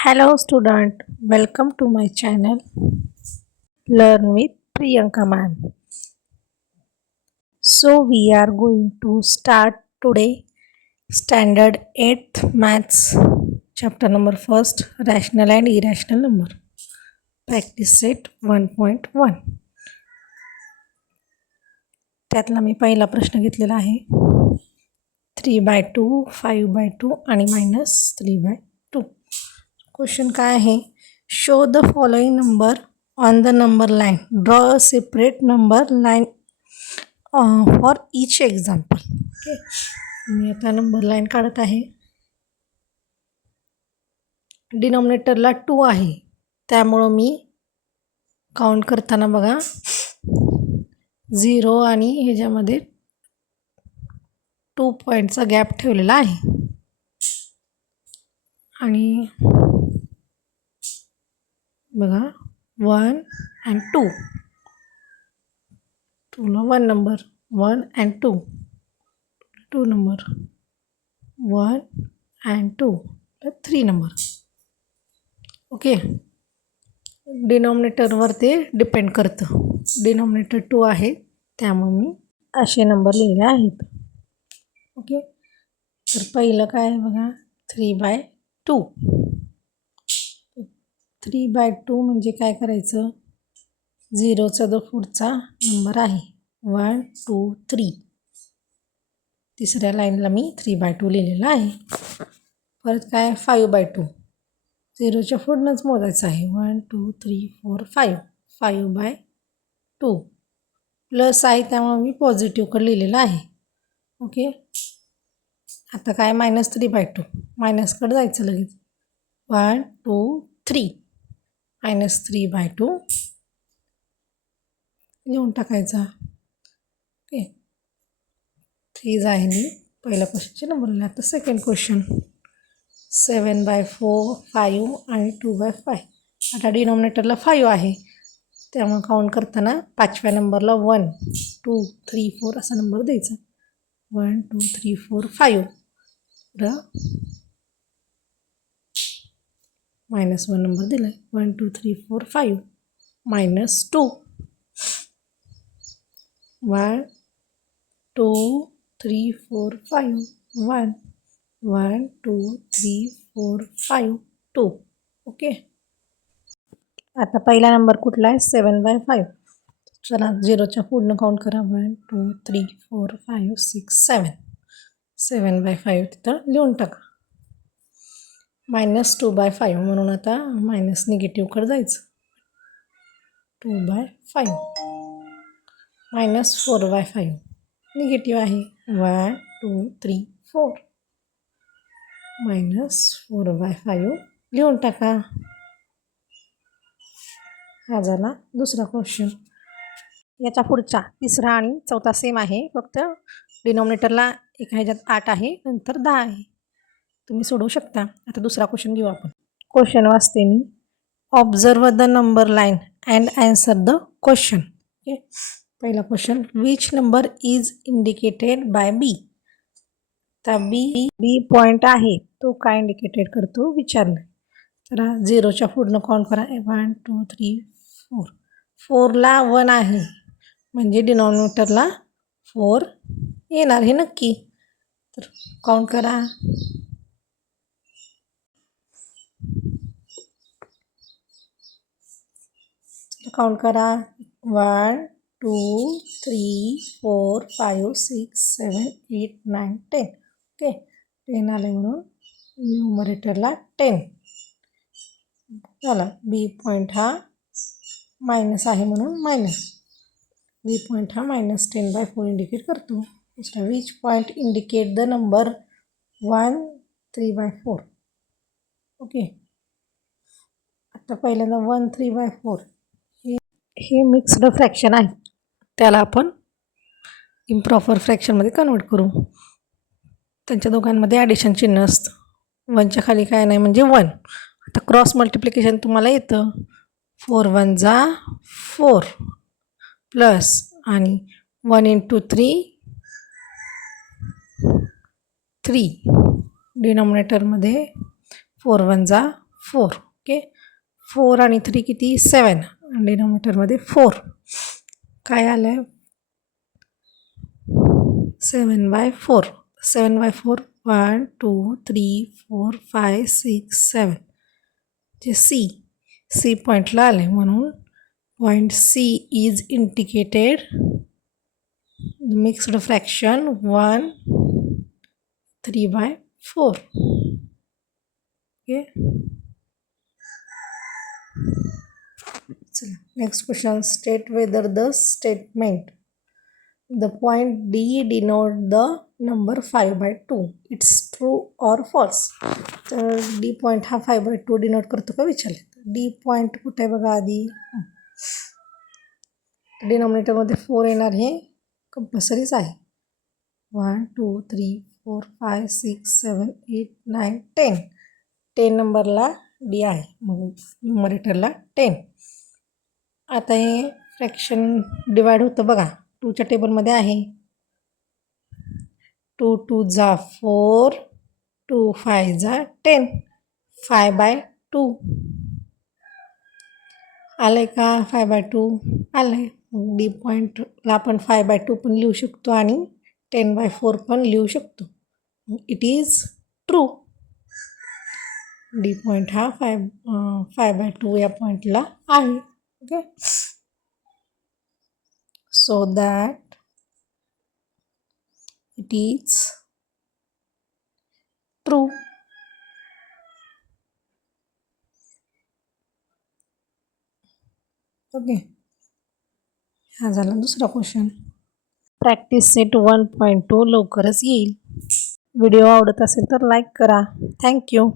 Hello student, welcome to my channel Learn with Priyanka ma'am. So we are going to start today standard 8th maths chapter number 1st rational and irrational number practice set 1.1. त्यातला मी पहिला प्रश्न घेतलेला आहे 3/2 5/2 आणि -3/2. Question काय आहे, show the following number on the number line, draw a separate number line for each example. Okay, मी आता नंबर लाईन काढत आहे. डिनॉमिनेटरला 2 आहे, त्यामुळं मी काउंट करताना बघा 0 आणि ह्याच्यामध्ये 2 पॉईंटचा गॅप ठेवलेला आहे. आणि बघा 1 and 2, 2ला 1 number, 1 and 2, 2 number, 1 and 2, 3 number. Okay, डिनॉमिनेटरवर ते डिपेंड करतं. डिनॉमिनेटर 2 आहे, त्यामुळे मी असे नंबर लिहिले आहेत. ओके, तर पहिलं काय आहे बघा 3/2. 3/2 म्हणजे काय करायचं, 0चा जो पुढचा नंबर आहे 1 2 3, तिसऱ्या लाईनला मी 3/2 लिहिलेला आहे. परत काय 5/2, 0च्या पुढनंच मोजायचं आहे 1 2 3 4 5, 5/2 प्लस आहे त्यामुळे मी पॉझिटिव्हकडे लिहिलेलं आहे. ओके, आता काय -3/2, मायनसकडे जायचं लगेच 1 2 3, -3/2 लिहून टाकायचा. ओके, 3 आहे पहिल्या क्वेश्चनचे नंबर लिहिले. आता सेकंड क्वेश्चन 7/4 5 आणि 2/5. आता डिनॉमिनेटरला 5 आहे, त्यामुळे काउंट करताना 5व्या नंबरला 1 2 3 4 असा नंबर द्यायचा. 1 2 3 4 5, -1 नंबर दिला आहे. 1 2 3 4 5, -2, 1 2 3 4 5 1 1 2 3 4 5 2. ओके, आता पहिला नंबर कुठला आहे 7/5. चला 0च्या पुढनं काउंट करा 1 2 3 4 5 6 7, 7/5 तिथं लिहून टाका. -2/5 म्हणून आता मायनस निगेटिव्हकडे जायचं 2/5, -4/5 निगेटिव्ह आहे 1 2 3 4, -4/5 लिहून टाका. हा झाला दुसरा क्वेश्चन. याच्या पुढचा तिसरा आणि चौथा सेम आहे, फक्त डिनॉमिनेटरला एका ह्याच्यात 8 आहे, नंतर 10 आहे. तुम्ही सोडवू शकता. आता दुसरा क्वेश्चन घेऊ आपण. क्वेश्चन वाचते मी. Observe the number line and answer the question. Okay, पहिला question, which number is indicated by B. तर बी पॉईंट आहे, तो काय इंडिकेटेड करतो विचारलं. तर 0च्या पुढनं काउंट करा 1 2 3 4, 4ला 1 आहे म्हणजे डिनॉमिनेटरला 4 येणार हे नक्की. तर काउंट करा. काउंट करा 1 2 3 4 5 6 7 8 9 10. ओके, 10 आले म्हणून न्यूमरेटरला 10 झाला. बी पॉईंट हा मायनस आहे म्हणून मायनस, बी पॉईंट हा -10/4 इंडिकेट करतो. दुसरा, which point indicate the number 1 3/4. Okay, आता पहिल्यांदा 1 3/4 हे मिक्स्ड फ्रॅक्शन आहे, त्याला आपण इम्प्रॉपर फ्रॅक्शनमध्ये कन्वर्ट करू. त्यांच्या दोघांमध्ये ॲडिशन चिन्ह असतं, 1च्या खाली काय नाही म्हणजे 1. आता क्रॉस मल्टिप्लिकेशन तुम्हाला येतं, 4 1 जा 4 प्लस आणि 1 × 3 3. डिनॉमिनेटरमध्ये 4 1 जा 4. ओके, 4 आणि 3 किती 7. डिनॉमिनेटरमध्ये 4 काय आलं आहे 7/4. 7/4 1 2 3 4 5 6 7 जे सी पॉईंटला आले म्हणून point C is indicated mixed fraction 1 3/4. Okay, चला next question. State whether the statement the point D denote the number 5/2 it's true or false. तर D पॉईंट हा 5/2 डिनोट करतो का विचारले. D पॉईंट कुठे आहे बघा आधी. डिनॉमिनेटरमध्ये 4 येणार हे कंपल्सरीच आहे. 1 2 3 4 5 6 7 8 9 10. 10 नंबरला D आहे मग न्यूमरेटरला 10. आता हे फ्रॅक्शन डिवाइड होतं बघा 2च्या टेबलमध्ये आहे. 2 2 जा 4 2 5 जा 10 5/2 आलं आहे का 5/2 आलं आहे. डी पॉईंटला आपण 5/2 पण लिहू शकतो आणि 10/4 पण लिहू शकतो. It is true. D point हा 5/2 या पॉईंटला आहे. Okay, so that it is true. Okay, हा झाला दुसरा क्वेश्चन. प्रॅक्टिस सेट 1.2 लवकरच येईल. व्हिडिओ आवडत असेल तर लाईक करा. थँक्यू.